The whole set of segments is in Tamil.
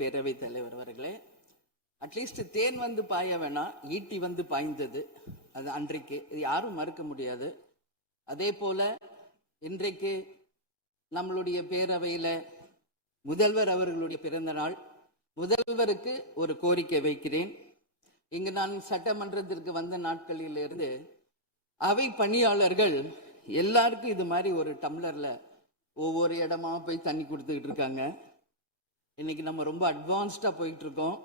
பேரவைத் தலைவர் அவர்களே, அட்லீஸ்ட் தேன் வந்து பாய வேணாம், ஈட்டி வந்து பாய்ந்தது. அது அன்றைக்கு இது யாரும் மறுக்க முடியாது. அதே போல இன்றைக்கு நம்மளுடைய பேரவையில முதல்வர் அவர்களுடைய பிறந்த நாள். முதல்வருக்கு ஒரு கோரிக்கை வைக்கிறேன். இங்கு நான் சட்டமன்றத்திற்கு வந்த நாட்களிலிருந்து அவை பணியாளர்கள் எல்லாருக்கும் இது மாதிரி ஒரு டம்ளர்ல ஒவ்வொரு இடமா போய் தண்ணி கொடுத்துக்கிட்டு இருக்காங்க. இன்னைக்கு நம்ம ரொம்ப அட்வான்ஸ்டா போயிட்டு இருக்கோம்.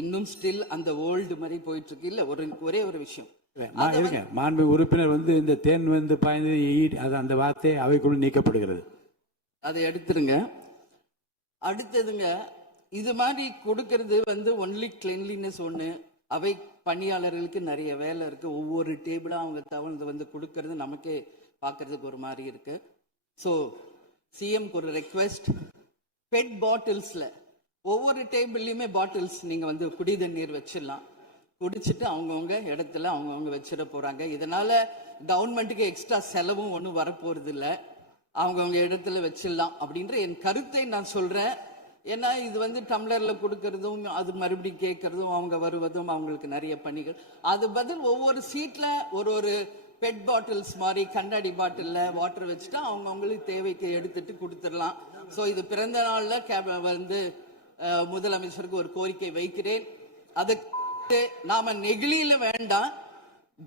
இன்னும் ஸ்டில் அந்த ஓல்டு மாதிரி போயிட்டு இருக்கு. இல்ல ஒரே ஒரு விஷயம், மாண்பு உறுப்பினர் இந்த தேன் வந்து பாய்ந்து அந்த வார்த்தை அவைக்குள் நீக்கப்படுகிறது. அதை எடுத்துருங்க. அடுத்ததுங்க, இது மாதிரி கொடுக்கறது ஒன்லி கிளீன்லினஸ் ஒண்ணு. அவை பணியாளர்களுக்கு நிறைய வேலை இருக்கு. ஒவ்வொரு டேபிளா அவங்க தவழ்ந்து கொடுக்கறது நமக்கே பார்க்கறதுக்கு ஒரு மாதிரி இருக்கு. ஸோ சிஎம்க்கு ஒரு ரெக்வெஸ்ட், பெட் பாட்டில்ஸ்ல ஒவ்வொரு டேபிள்லயுமே பாட்டில்ஸ் நீங்க குடி தண்ணீர் வச்சிடலாம். குடிச்சிட்டு அவங்கவுங்க இடத்துல அவங்கவுங்க வச்சிட போறாங்க. இதனால கவர்மெண்ட்டுக்கு எக்ஸ்ட்ரா செலவும் ஒன்றும் வரப்போறது இல்லை. அவங்கவுங்க இடத்துல வச்சிடலாம் அப்படின்ற என் கருத்தை நான் சொல்றேன். ஏன்னா இது டம்ளர்ல கொடுக்கறதும் அது மறுபடியும் கேட்கறதும் அவங்க வருவதும் அவங்களுக்கு நிறைய பணிகள். அது பதில் ஒவ்வொரு சீட்ல ஒரு பெட் பாட்டில்ஸ் மாதிரி கண்ணாடி பாட்டில்ல வாட்டர் வச்சுட்டா அவங்களுக்கு தேவைக்கு எடுத்துட்டு கொடுத்துடலாம். ஸோ இது பிறந்த நாள்ல முதலமைச்சருக்கு ஒரு கோரிக்கை வைக்கிறேன். அதுக்கு நாம நெகிழியில வேண்டாம்,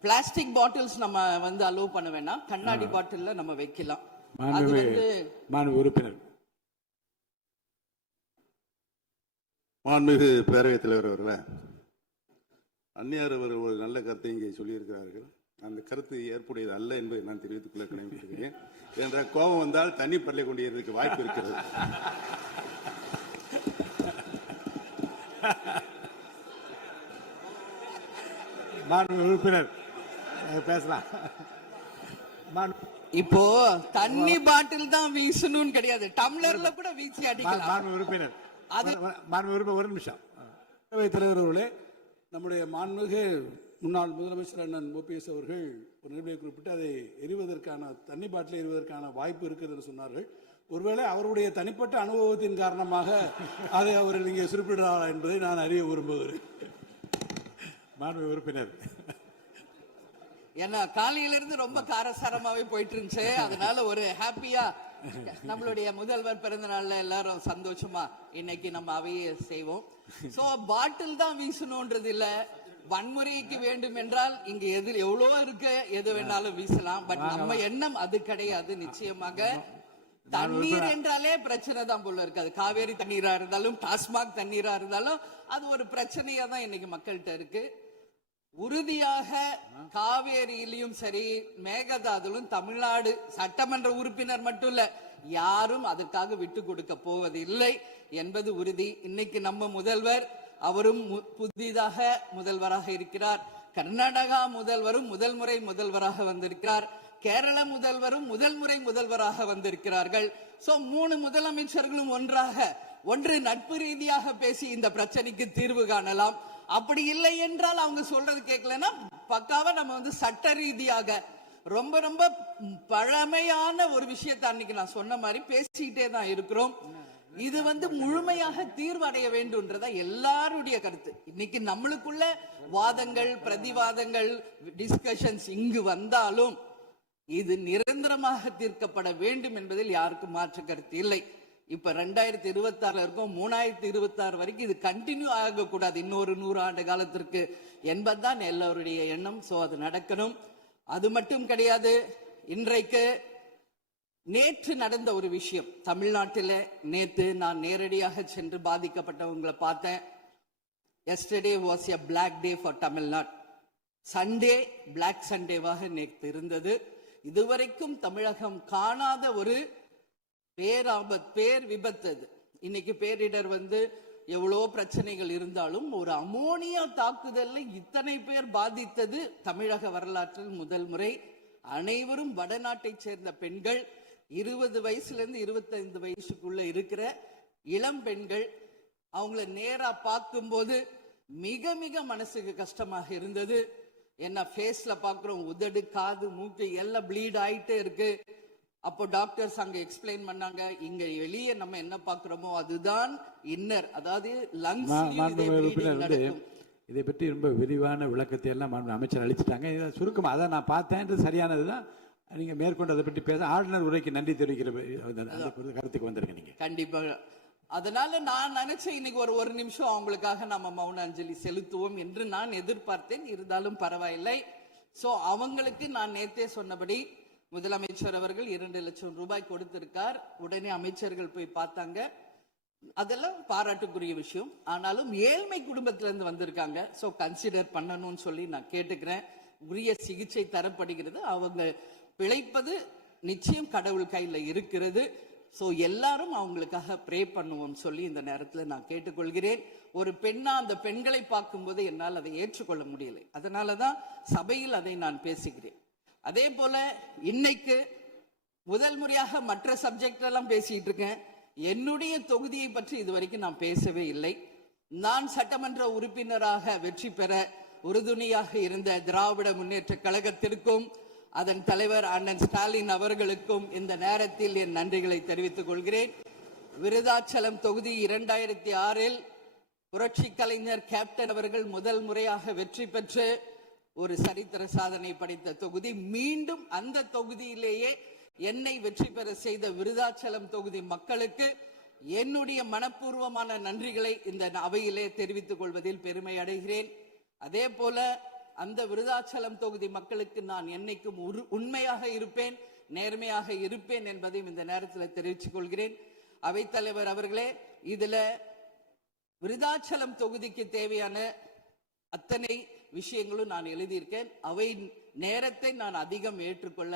பிளாஸ்டிக் பாட்டில்ஸ் நம்ம அலோவ் பண்ண வேண்டாம், கண்ணாடி பாட்டில்ல நம்ம வைக்கலாம். உறுப்பினர் மாண்புமிகு பேரவைத் தலைவர் அவர்களே, அந்நியார் அவர்கள் ஒரு நல்ல கருத்தை இங்கே சொல்லியிருக்கிறார்கள். அந்த கருத்து ஏற்புடையது அல்ல என்பதை நான் தெரிவித்துக் கொள்ள கடமைப்பட்டிருக்கிறேன். என்ற கோபம் வந்தால் தண்ணி பள்ளி கொண்டிருக்க வாய்ப்பு இருக்கிறது. உறுப்பினர் பேசலாம். இப்போ தண்ணி பாட்டில் தான் வீசணும் கிடையாது, டம்ளர்ல கூட வீசி அடிக்கலாம். உறுப்பினர் ஒரு நிமிஷம். தலைவர் அவர்களே, நம்முடைய மாண்புமிகு முன்னாள் முதலமைச்சர் அண்ணன் ஓபிஎஸ் அவர்கள் ஒரு நிலையை குறிப்பிட்டு அதை எரிவதற்கான தண்ணி பாட்டில் எரிவதற்கான வாய்ப்பு இருக்கிறது என்று சொன்னார்கள். ஒருவேளை அவருடைய தனிப்பட்ட அனுபவத்தின் காரணமாக அதை அவர்கள் இங்கே குறிப்பிடுறாரா என்பதை நான் அறிய விரும்புகிறேன். மாண்பு உறுப்பினர், ஏன்னா காலையில இருந்து ரொம்ப காரசாரமாவே போயிட்டு இருந்துச்சு. அதனால ஒரு ஹாப்பியா நம்மளுடைய முதல்வர் பிறந்த நாள்ல எல்லாரும் சந்தோஷமா இன்னைக்கு நம்ம அவையை செய்வோம். சோ பாட்டில் தான் வீசணும்ன்றது இல்ல. வன்முறைக்கு வேண்டும் என்றால் இங்க எவ்வளவோ இருக்கு, எது வேணாலும் வீசலாம். பட் நம்ம எண்ணம் அது கிடையாது. நிச்சயமாக தண்ணீர் என்றாலே பிரச்சனை தான் போல இருக்கு. அது காவேரி தண்ணீரா இருந்தாலும் டாஸ்மாக் தண்ணீரா இருந்தாலும் அது ஒரு பிரச்சனையா தான் இன்னைக்கு மக்கள்கிட்ட இருக்கு. உறுதியாக காவேரியிலும் சரி மேகதாதுலும் தமிழ்நாடு சட்டமன்ற உறுப்பினர் மட்டும் இல்ல, யாரும் அதற்காக விட்டு கொடுக்க போவதில்லை என்பது உறுதி. இன்னைக்கு நம்ம முதல்வர் அவரும் புதிதாக முதல்வராக இருக்கிறார். கர்நாடகா முதல்வரும் முதல் முறை முதல்வராக வந்திருக்கிறார். கேரள முதல்வரும் முதல் முறை முதல்வராக வந்திருக்கிறார்கள். சோ 3 முதலமைச்சர்களும் ஒன்று நட்பு ரீதியாக பேசி இந்த பிரச்சனைக்கு தீர்வு காணலாம். அப்படி இல்லை என்றால் அவங்க சொல்றது கேட்கலன்னா பக்காவா நம்ம சட்ட ரீதியாக ரொம்ப ரொம்ப பழமையான ஒரு விஷயத்தை அன்னைக்கு நான் சொன்ன மாதிரி பேசிக்கிட்டே தான் இருக்கிறோம். இது முழுமையாக தீர்வடைய வேண்டும்ன்றதா எல்லாருடைய கருத்து. இன்னைக்கு நம்மளுக்குள்ள வாதங்கள் பிரதிவாதங்கள் டிஸ்கஷன்ஸ் இங்கு வந்தாலும் இது நிரந்தரமாக தீர்க்கப்பட வேண்டும் என்பதில் யாருக்கும் மாற்று கருத்து இல்லை. இப்ப 2026 இருக்கும், 2026 வரைக்கும் இது கண்டினியூ ஆகக்கூடாது, இன்னொரு 100 ஆண்டு காலத்திற்கு என்பதுதான் எல்லோருடைய எண்ணம். சோ அது நடக்கணும். அது மட்டும் கிடையாது, இன்றைக்கு நேற்று நடந்த ஒரு விஷயம் தமிழ்நாட்டில். நேற்று நான் நேரடியாக சென்று பாதிக்கப்பட்டவங்களை பார்த்தேன். yesterday was a black day for Tamil Nadu. Sunday black சண்டேவாக நேற்று இருந்தது. இதுவரைக்கும் தமிழகம் காணாத ஒரு பேர் விபத்து அது. இன்னைக்கு பேரிடர் எவ்வளோ பிரச்சனைகள் இருந்தாலும் ஒரு அமோனியா தாக்குதல்ல இத்தனை பேர் பாதித்தது தமிழக வரலாற்றில் முதல் முறை. அனைவரும் வடநாட்டை சேர்ந்த பெண்கள், 20 வயசுல இருந்து 25 வயசுக்குள்ள இருக்கிற இளம் பெண்கள். அவங்கள நேரா பார்க்கும்போது மிக மிக மனசுக்கு கஷ்டமாக இருந்தது. என்ன ஃபேஸ்ல பாக்குறோம், உதடு காது மூக்கு எல்லாம் ப்ளீட் ஆயிட்டே இருக்கு. அப்போ டாக்டர்ஸ் அங்க எக்ஸ்பிளைன் பண்ணாங்க, இங்க வெளியே நம்ம என்ன பாக்குறோமோ அதுதான் இன்னர், அதாவது லங்ஸ் இதை பற்றி ரொம்ப விரிவான விளக்கத்தை எல்லாம் அமைச்சர் அளிச்சுட்டாங்க. இதை சுருக்கமா அதை நான் பார்த்தேன், சரியானதுதான். நீங்க மேற்கொண்டு அதை பற்றி பேச ஆளுநர் உரைக்கு நன்றி தெரிவிக்கிற கருத்துக்கு வந்திருக்க நீங்க. கண்டிப்பாக. அதனால நான் நினைச்சேன் இன்னைக்கு ஒரு நிமிஷம் அவங்களுக்காக நம்ம மௌன அஞ்சலி செலுத்துவோம் என்று நான் எதிர்பார்த்தேன். இருந்தாலும் பரவாயில்லை. சோ அவங்களுக்கு நான் நேத்தே சொன்னபடி முதலமைச்சர் அவர்கள் 2 லட்சம் ரூபாய் கொடுத்திருக்கார். உடனே அமைச்சர்கள் போய் பார்த்தாங்க. அதெல்லாம் பாராட்டுக்குரிய விஷயம். ஆனாலும் ஏழ்மை குடும்பத்துல இருந்து வந்திருக்காங்க. சோ கன்சிடர் பண்ணணும்னு சொல்லி நான் கேட்டுக்கிறேன். உரிய சிகிச்சை தரப்படுகிறது. அவங்க பிழைப்பது நிச்சயம் கடவுள் கையில இருக்கிறது. சோ எல்லாரும் அவங்களுக்காக ப்ரே பண்ணுவோம் சொல்லி இந்த நேரத்துல நான் கேட்டுக்கொள்கிறேன். ஒரு பெண்ணா அந்த பெண்களை பார்க்கும்போது என்னால் அதை ஏற்றுக்கொள்ள முடியலை. அதனாலதான் சபையில் அதை நான் பேசுகிறேன். அதே போல இன்னைக்கு முதல் முறையாக மற்ற சப்ஜெக்ட் எல்லாம் பேசிட்டு இருக்கேன். என்னுடைய தொகுதியை பற்றி இதுவரைக்கும் நான் பேசவே இல்லை. நான் சட்டமன்ற உறுப்பினராக வெற்றி பெற உறுதுணையாக இருந்த திராவிட முன்னேற்ற கழகத்திற்கும் அதன் தலைவர் அண்ணன் ஸ்டாலின் அவர்களுக்கும் இந்த நேரத்தில் என் நன்றிகளை தெரிவித்துக் கொள்கிறேன். விருதாச்சலம் தொகுதி 2006 புரட்சி கலைஞர் கேப்டன் அவர்கள் முதல் முறையாக வெற்றி பெற்று ஒரு சரித்திர சாதனை படைத்த தொகுதி. மீண்டும் அந்த தொகுதியிலேயே என்னை வெற்றி பெற செய்த விருதாச்சலம் தொகுதி மக்களுக்கு என்னுடைய மனப்பூர்வமான நன்றிகளை இந்த அவையிலே தெரிவித்துக் கொள்வதில் பெருமை அடைகிறேன். அதே போல அந்த விருதாச்சலம் தொகுதி மக்களுக்கு நான் என்னைக்கும் உண்மையாக இருப்பேன், நேர்மையாக இருப்பேன் என்பதையும் இந்த நேரத்தில் தெரிவித்துக் கொள்கிறேன். அவைத்தலைவர் அவர்களே, இதுல விருதாச்சலம் தொகுதிக்கு தேவையான அத்தனை விஷயங்களும் நான் எழுதியிருக்கேன். அவை நேரத்தை நான் அதிகம் ஏற்றுக்கொள்ள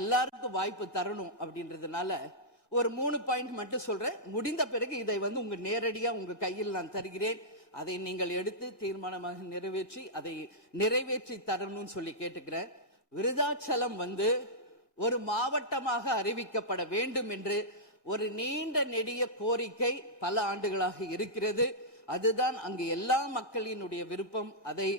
எல்லாருக்கும் வாய்ப்பு தரணும் அப்படின்றதுனால ஒரு 3 பாயிண்ட் மட்டும் சொல்றேன். முடிந்த பிறகு இதை உங்க நேரடியா உங்க கையில் நான் தருகிறேன். அதை நீங்கள் எடுத்து தீர்மானமாக நிறைவேற்றி தரணும்னு சொல்லி கேட்டுக்கிறேன். விருதாச்சலம் ஒரு மாவட்டமாக அறிவிக்கப்பட வேண்டும் என்று ஒரு நீண்ட நெடிய கோரிக்கை பல ஆண்டுகளாக இருக்கிறது. அதுதான் அங்கு எல்லா மக்களினுடைய விருப்பம். அதை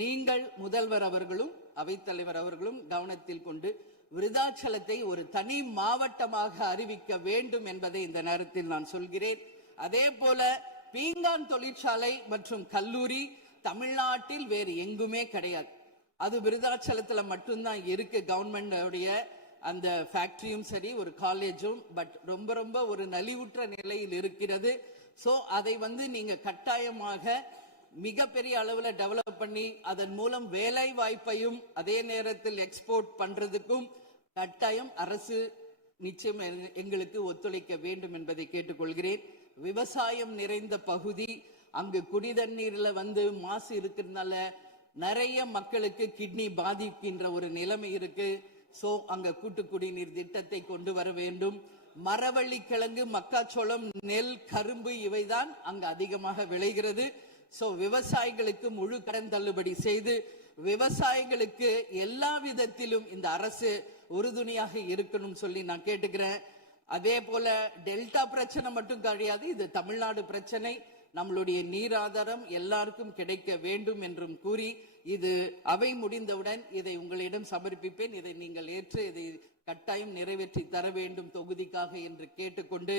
நீங்கள் முதல்வர் அவர்களும் அவைத்தலைவர் அவர்களும் கவனத்தில் கொண்டு விருதாச்சலத்தை ஒரு தனி மாவட்டமாக அறிவிக்க வேண்டும் என்பதை இந்த நேரத்தில் நான் சொல்கிறேன். அதே போல பீங்கான் தொழிற்சாலை மற்றும் கல்லூரி தமிழ்நாட்டில் வேறு எங்குமே கிடையாது. அது விருதாச்சலத்துல மட்டும்தான் இருக்கு. கவர்மெண்ட் அந்த ஃபேக்டரியும் சரி, ஒரு காலேஜும், பட் ரொம்ப ரொம்ப ஒரு நலிவுற்ற நிலையில் இருக்கிறது. சோ அதை நீங்க கட்டாயமாக மிகப்பெரிய அளவுல டெவலப் பண்ணி அதன் மூலம் வேலை வாய்ப்பையும் அதே நேரத்தில் எக்ஸ்போர்ட் பண்றதுக்கும் கட்டாயம் அரசு நிச்சயம் எங்களுக்கு ஒத்துழைக்க வேண்டும் என்பதை கேட்டுக்கொள்கிறேன். விவசாயம் நிறைந்த பகுதி, அங்கு குடிதண்ணீர்ல மாசு இருக்கிறதுனால நிறைய மக்களுக்கு கிட்னி பாதிக்கின்ற ஒரு நிலைமை இருக்கு. சோ அங்க கூட்டு குடிநீர் திட்டத்தை கொண்டு வர வேண்டும். மரவள்ளி கிழங்கு, மக்காச்சோளம், நெல், கரும்பு இவைதான் அங்கு அதிகமாக விளைகிறது. சோ விவசாயிகளுக்கு முழு கடன் தள்ளுபடி செய்து விவசாயிகளுக்கு எல்லா விதத்திலும் இந்த அரசு உறுதுணையாக இருக்கணும் சொல்லி நான் கேட்டுக்கிறேன். அதே போல டெல்டா பிரச்சனை மட்டும் கிடையாது, இது தமிழ்நாடு பிரச்சனை. நம்மளுடைய நீர் ஆதாரம் எல்லாருக்கும் கிடைக்க வேண்டும் என்றும் கூறி, இது அவை முடிந்தவுடன் இதை உங்களிடம் சமர்ப்பிப்பேன். இதை நீங்கள் ஏற்று இதை கட்டாயம் நிறைவேற்றி தர வேண்டும் தொகுதிக்காக என்று கேட்டுக்கொண்டு,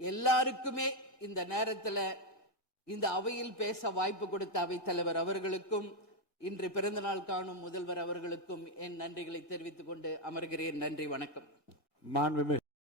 எல்லாருக்குமே இந்த நேரத்தில் இந்த அவையில் பேச வாய்ப்பு கொடுத்த அவைத்தலைவர் அவர்களுக்கும் இன்று பிறந்தநாள் காணும் முதல்வர் அவர்களுக்கும் என் நன்றிகளை தெரிவித்துக் கொண்டு அமர்கிறேன். நன்றி, வணக்கம்.